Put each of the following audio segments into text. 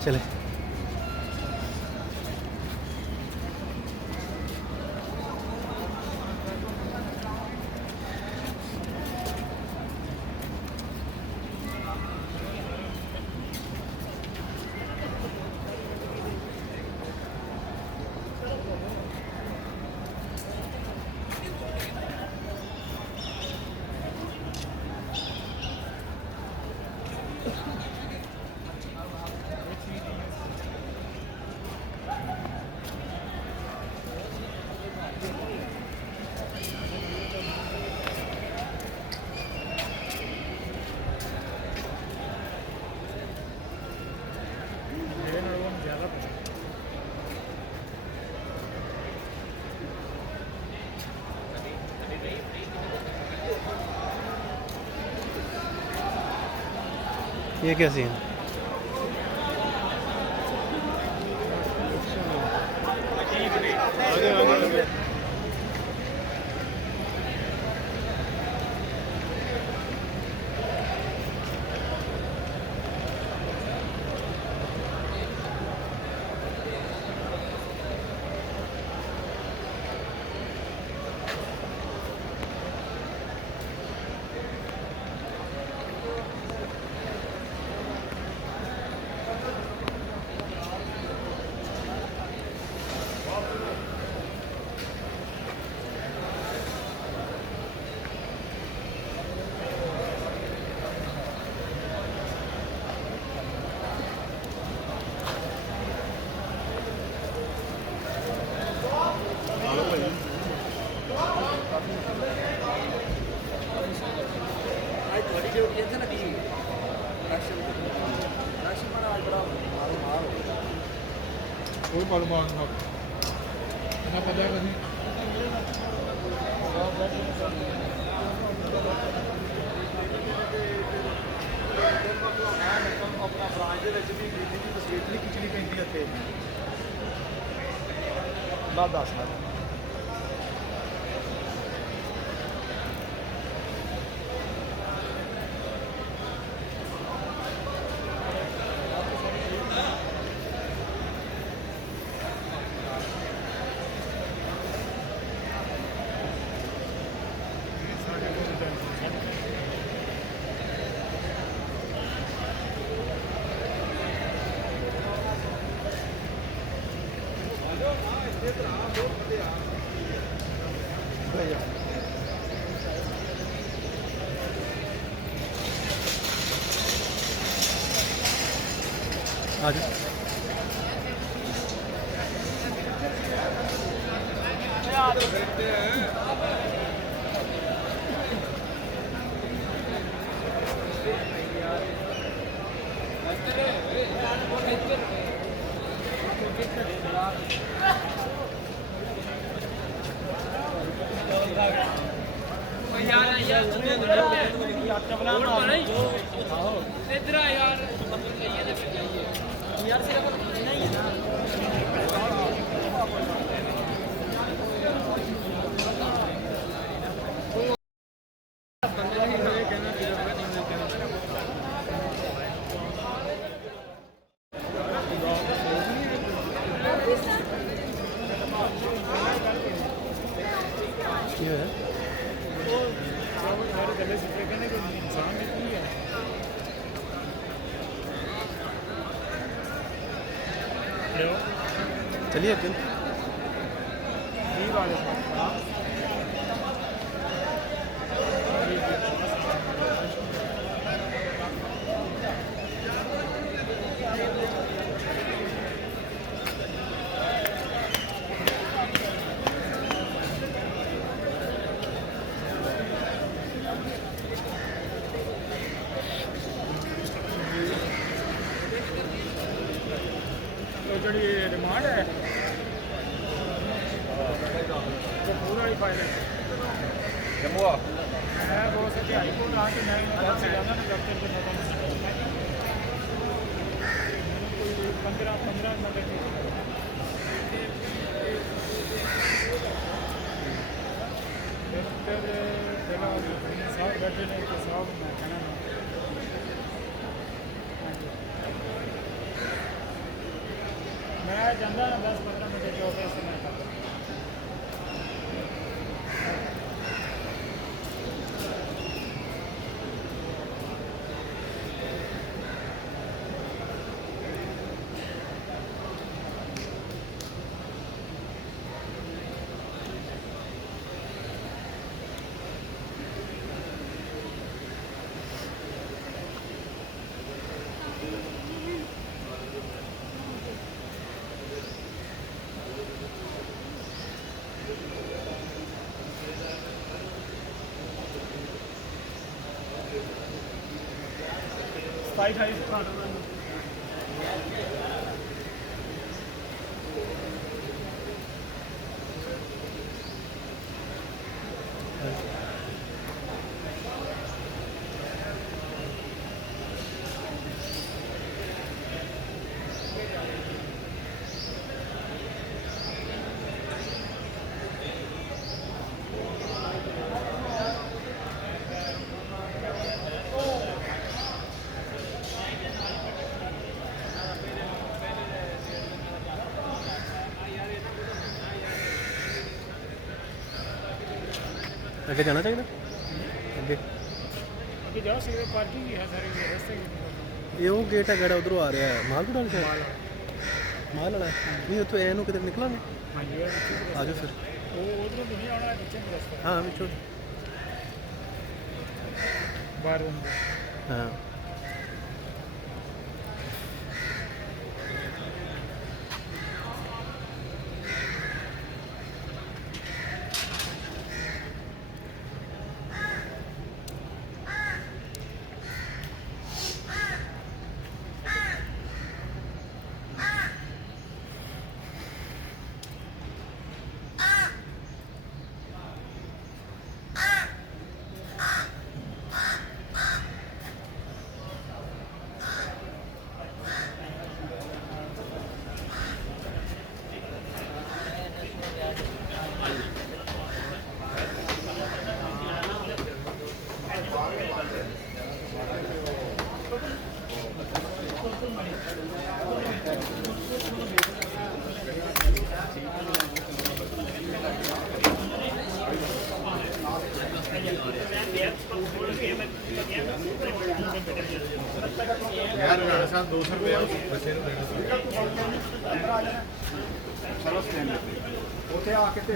चले। ये क्या सीन? ਕੋਈ ਮਾਲੂਮਾਤ ਨਾ ਇਹਨਾਂ ਪਤਾ ਨਹੀਂ ਆਪਣਾ ਬ੍ਰਾਂਚ ਦੇ ਵਿੱਚ ਵੀ ਬਿਜਲੀ ਦੀ ਫੈਸਿਲਿਟੀ ਖਿੱਚਣੀ ਪੈਂਦੀ ਇੱਥੇ ਨਾ ਦੱਸ आज इधर आ यार यार सिर्फ इतना ही है ना ये है चलिए अब्दुल ਜਿਹੜੀ ਡਿਮਾਂਡ ਹੈ पूरा ही फायदा जम्मू मैं बहुत से हाई कोर्ट आके मैं ज़्यादा ना दफ्तर के कोई 15 मिनट साहब बैठे नहीं तो साहब मैं कहना ਜਾਂਦਾ ਨਾ 10-15 ਮਿੰਟ ਜੋ ਕੇ ਇਸਤੇਮਾਲ ਕਰਦਾ ਸਤਾਈ 28 ਅੱਗੇ ਜਾਣਾ ਚਾਹੀਦਾ ਅੱਗੇ अभी जाओ सीधे पार्किंग ही है सारी रास्ते की ਇਹ ਉਹ ਗੇਟ ਹੈ ਜਿਹੜਾ ਉਧਰੋਂ ਆ ਰਿਹਾ ਹੈ ਮਾਲਪੁਰ ਵਾਲੀ ਸਾਈਡ ਮਾਲ ਵਾਲਾ ਨਹੀਂ ਉੱਥੋਂ ਇਹਨੂੰ ਕਿਤੇ ਨਿਕਲਾਂਗੇ हाँ जी ਆ ਜਾਓ ਫਿਰ वो उधर तो नहीं आना नीचे में रास्ता ਹਾਂ ਵਿੱਚੋਂ बाहर रूम ਹਾਂ यार मेरे साथ 200 रुपये बच्चे ने देना चलो स्टैंड ओके आके ते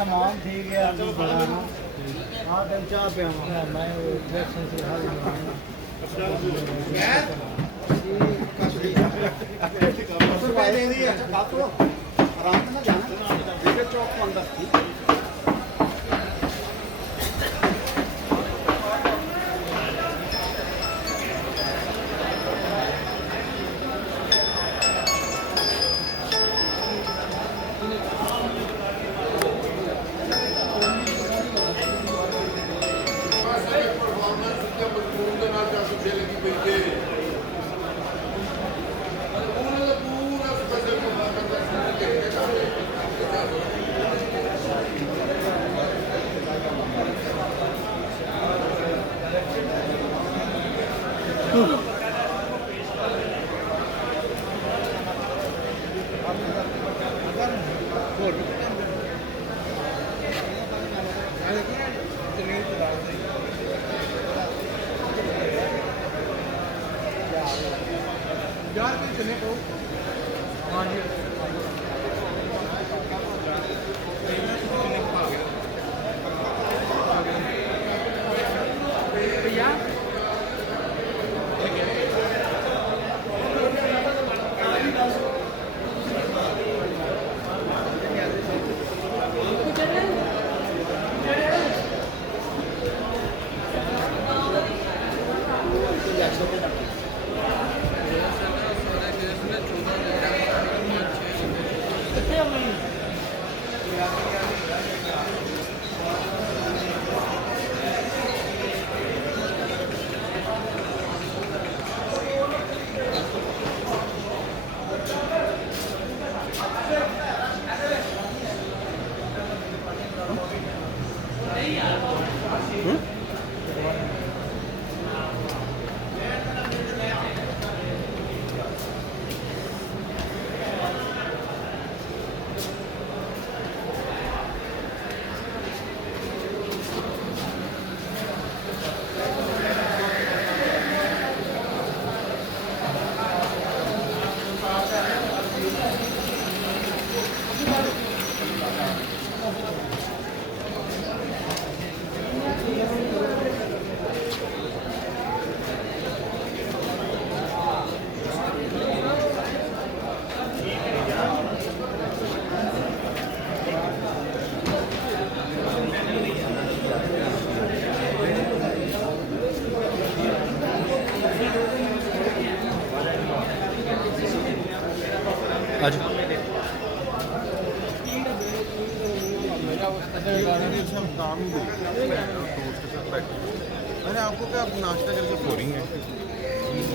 नाम ठीक है हाँ टाइम चाह पे मैं इलेक्शन से रुपये दे दिए अच्छा खा तो आराम से ना जाना चौक को अंदर थी यार कितने को हाँ जी भैया अरे आपको क्या नाश्ता करके सो रही हैं?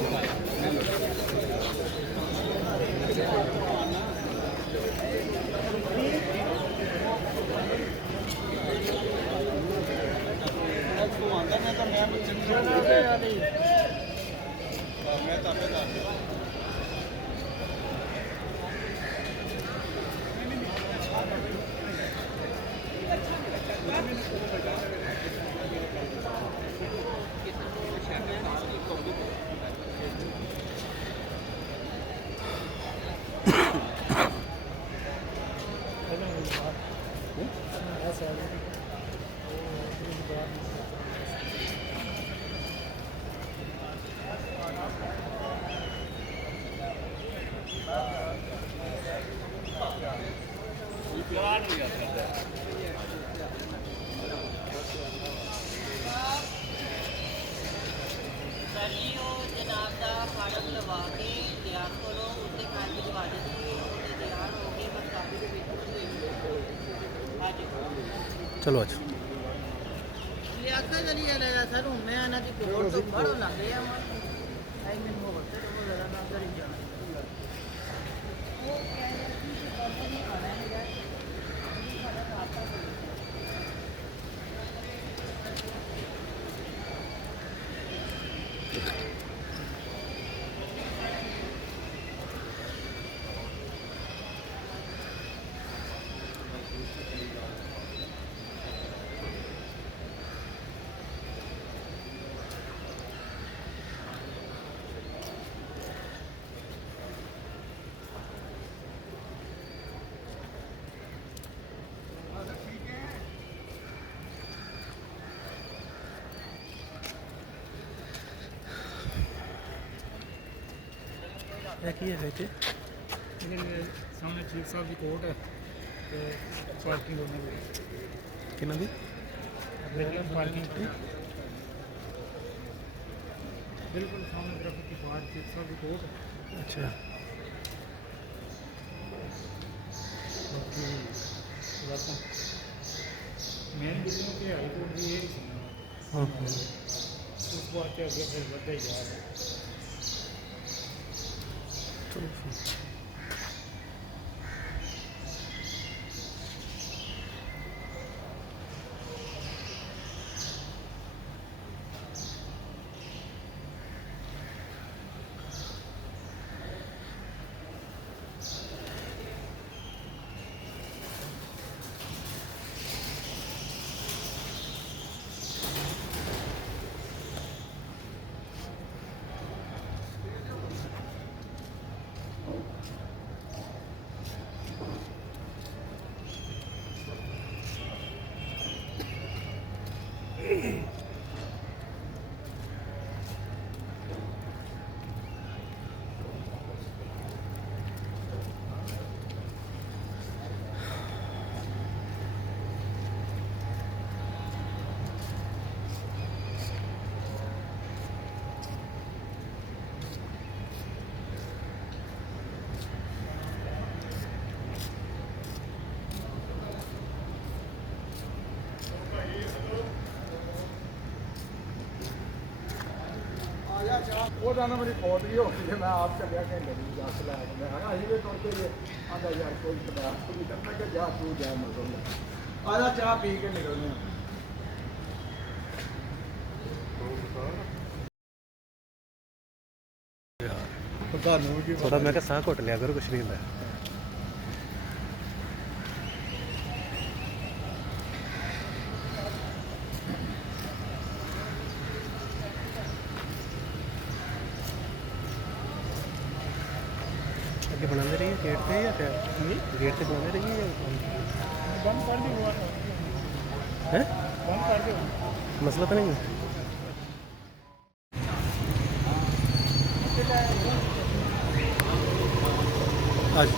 ਸਰ ਜੀ ਉਹ ਜਨਾਬ ਦਾ ਫਾਰਮ ਲਵਾ ਕੇ ਤਿਆਰ ਕਰੋ ਉੱਤੇ ਖਾਲ ਭਿਜਵਾ ਦਿੱਤੀ ਉਹਦੇ ਤਿਆਰ ਹੋ ਕੇ ਬਸ ਕਾਫੀ ਦੇ ਵਿੱਚ ਅੱਜ ਚਲੋ ਅੱਜ ਲਿਆਕਾ ਜਲੀ ਜਾਣਾ ਸਰ ਹੁਣ ਮੈਂ ਆਣਾ ਦੀ ਕੋਲ ਤੋਂ ਬੜੋ ਲੱਗ ਰਿਹਾ ਮੈਂ ਆਈ ਮੈਨੂੰ ਹੋਰ ਤੇ ਉਹ ਜ਼ਰਾ ਨਾ ਕਰੀ ਜਾਣਾ ਉਹ ਕਹਿ ਰਿਹਾ ਕਿ ਕੰਪਨੀ ਆਣਾ ਹੈ ਸਾਡਾ ਖਾਤਾ ਇਹ ਕੀ ਹੈ ਵਿੱਚ ਇਹਦੇ ਸਾਹਮਣੇ ਠੀਕ ਸਾਹਿਬ ਦੀ ਕੋਰਟ ਹੈ ਤੇ ਪਾਰਕਿੰਗ ਉਹਨਾਂ ਦੀ ਕਿਹਨਾਂ ਦੀ ਪਾਰਕਿੰਗ ਬਿਲਕੁਲ ਸਾਹਮਣੇ ਤਰਫ ਦੀ ਪਾਰਕ ਠੀਕ ਸਾਹਿਬ ਦੀ ਕੋਰਟ ਹੈ ਅੱਛਾ ਬਾਕੀ ਵਾਸਾ ਮੇਨ ਬਿਲਡਿੰਗ ਕੇ ਹਾਈ ਕੋਰਟ ਦੀ ਇਹ ਸੀ ਹਾਂ ਹਾਂ ਉਸ ਬਾਅਦ ਤੇ ਅੱਗੇ ਫਿਰ ਵੱਧਦਾ ਹੀ ਜਾ ਰਿਹਾ ਚਲੋ ਫਿਰ। ਉਹ ਤਾਂ ਮੇਰੀ ਫੋਟ ਵੀ ਹੋ ਗਈ ਤੇ ਮੈਂ ਆਪ ਚੱਲਿਆ ਘੰਟੇ ਦੀ ਦੱਸ ਲੈ ਕੇ ਮੈਂ ਹਾਂ ਇਹ ਤੁਰ ਕੇ ਜੇ ਆਂਦਾ ਯਾਰ ਕੋਈ ਪਤਾ ਨਹੀਂ ਕਰਨਾ ਕਿ ਜਾ ਤੂੰ ਜਾ ਮਜ਼ਾ ਆ ਜਾ ਚਾਹ ਪੀ ਕੇ ਨਿਕਲਦੇ ਹਾਂ ਤੁਹਾਨੂੰ ਕੀ ਥੋੜਾ ਮੈਂ ਕਿਹਾ ਸਾਹ ਘੁੱਟ ਲਿਆ ਕਰੋ ਕੁਛ ਨਹੀਂ ਹੁੰਦਾ ਅੱਗੇ ਬਣਾਉਂਦੇ ਰਹੀਏ ਗੇਟ ਤੇ ਜਾਂ ਫਿਰ ਗੇਟ ਤੇ ਬਣਾਉਂਦੇ ਰਹੀਏ ਜਾਂ ਬੰਦ ਕਰ ਦਿਓ ਹੈ ਬੰਦ ਕਰ ਦਿਓ ਮਸਲਾ ਤਾਂ ਨਹੀਂ ਅੱਜ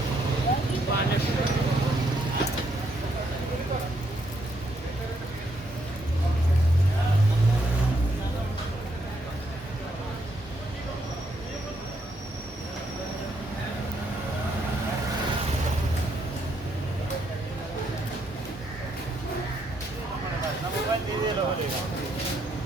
मोबाइल दे दे लो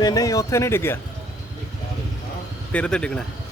ਨਹੀਂ ਨਹੀਂ ਉੱਥੇ ਨਹੀਂ ਡਿੱਗਿਆ, ਤੇਰੇ ਤੇ ਡਿੱਗਣਾ ਹੈ।